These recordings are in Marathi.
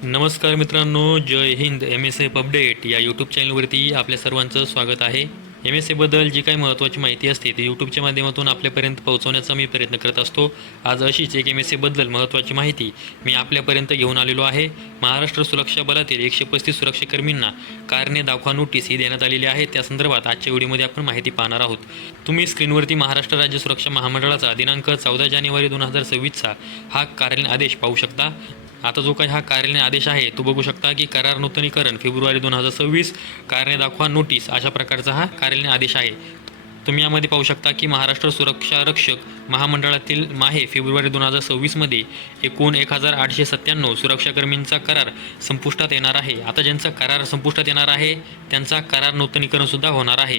नमस्कार मित्रांनो जय Hind M S F update या यूट्यूब चॅनलवरती आपल्या सर्वांचं स्वागत आहे. एम एस एबद्दल जी काही महत्त्वाची माहिती असते ती यूट्यूबच्या माध्यमातून आपल्यापर्यंत पोहोचवण्याचा मी प्रयत्न करत असतो. आज अशीच एक एम एस एबद्दल महत्त्वाची माहिती मी आपल्यापर्यंत घेऊन आलेलो आहे. महाराष्ट्र सुरक्षा बलातील एकशे पस्तीस सुरक्षाकर्मींना कारणे दाखवा नोटीस ही देण्यात आलेली आहे. त्या संदर्भात आजच्या व्हिडिओमध्ये आपण माहिती पाहणार आहोत. तुम्ही स्क्रीनवरती महाराष्ट्र राज्य सुरक्षा महामंडळाचा दिनांक चौदा जानेवारी दोन हजार सव्वीसचा हा कार्यालयीन आदेश पाहू शकता. आता जो काही हा कार्यालयीन आदेश आहे तो बघू शकता की करार नूतनीकरण फेब्रुवारी दोन हजार सव्वीस कार्यालय दाखवा नोटीस अशा प्रकारचा हा कार्यालयीन आदेश आहे. तुम्ही यामध्ये पाहू शकता की महाराष्ट्र सुरक्षा रक्षक महामंडळातील माहे फेब्रुवारी दोन हजार सव्वीसमध्ये एकूण एक हजार आठशे सत्त्याण्णव सुरक्षाकर्मींचा करार संपुष्टात येणार आहे. आता ज्यांचा करार संपुष्टात येणार आहे त्यांचा करार नूतनीकरणसुद्धा होणार आहे.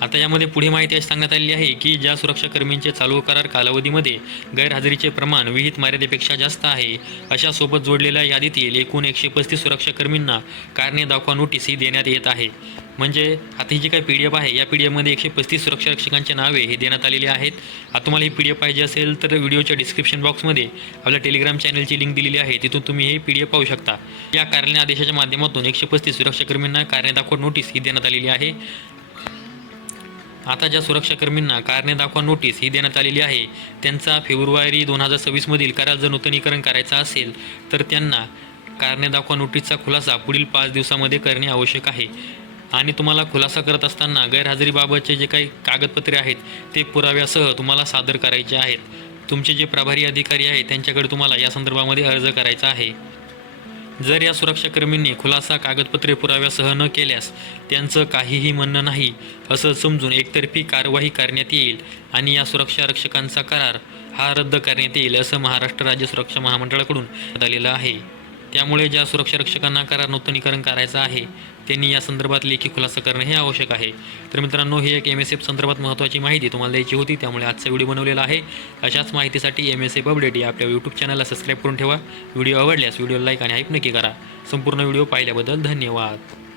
आता यामध्ये पुढे माहिती अशी सांगण्यात आलेली आहे की ज्या सुरक्षाकर्मींचे चालू करार कालावधीमध्ये गैरहजेरीचे प्रमाण विहित मर्यादेपेक्षा जास्त आहे अशा सोबत जोडलेल्या यादीतील एकूण एकशे पस्तीस सुरक्षाकर्मींना कारणे दाखवा नोटीस ही देण्यात येत आहे. म्हणजे आता ही जी काही पी डी एफ आहे या पी डी एफमध्ये एकशे पस्तीस सुरक्षा रक्षकांचे नावे हे देण्यात आलेली आहेत. आता तुम्हाला ही पी डी एफ पाहिजे असेल तर व्हिडिओच्या डिस्क्रिप्शन बॉक्समध्ये आपल्या टेलिग्राम चॅनलची लिंक दिलेली आहे. तिथून तुम्ही हे पी डी एफ पाहू शकता. या कार्यालय आदेशाच्या माध्यमातून एकशे पस्तीस सुरक्षाकर्मींना कारणे दाखवा नोटीस ही देण्यात आलेली आहे. आता ज्या सुरक्षाकर्मींना कारणे दाखवा नोटीस ही देण्यात आलेली आहे त्यांचा फेब्रुवारी दोन हजार सव्वीसमधील करार जर नूतनीकरण करायचा असेल तर त्यांना कारणे दाखवा नोटीसचा खुलासा पुढील पाच दिवसामध्ये करणे आवश्यक आहे. आणि तुम्हाला खुलासा करत असताना गैरहजेरीबाबतचे जे काही कागदपत्रे आहेत ते पुराव्यासह तुम्हाला सादर करायचे आहेत. तुमचे जे प्रभारी अधिकारी आहेत त्यांच्याकडे तुम्हाला या संदर्भामध्ये अर्ज करायचा आहे. जर या सुरक्षाकर्मींनी खुलासा कागदपत्रे पुराव्यासह न केल्यास त्यांचं काहीही म्हणणं नाही असं समजून एकतर्फी कारवाई करण्यात येईल आणि या सुरक्षा रक्षकांचा करार हा रद्द करण्यात येईल असं महाराष्ट्र राज्य सुरक्षा महामंडळाकडून आलेलं आहे. त्यामुळे ज्या सुरक्षा रक्षकांना करार नूतनीकरण करायचं आहे त्यांनी या संदर्भात लेखी खुलासा करणं हे आवश्यक आहे. तर मित्रांनो ही एक एम एस एफ संदर्भात महत्त्वाची माहिती तुम्हाला द्यायची होती त्यामुळे आजचा व्हिडिओ बनवलेला आहे. अशाच माहितीसाठी एम एस एफ अपडेट या आपल्या यूट्यूब चॅनलला सबस्क्राईब करून ठेवा. व्हिडिओ आवडल्यास व्हिडिओ लाईक आणि हाईप नक्की करा. संपूर्ण व्हिडिओ पाहिल्याबद्दल धन्यवाद.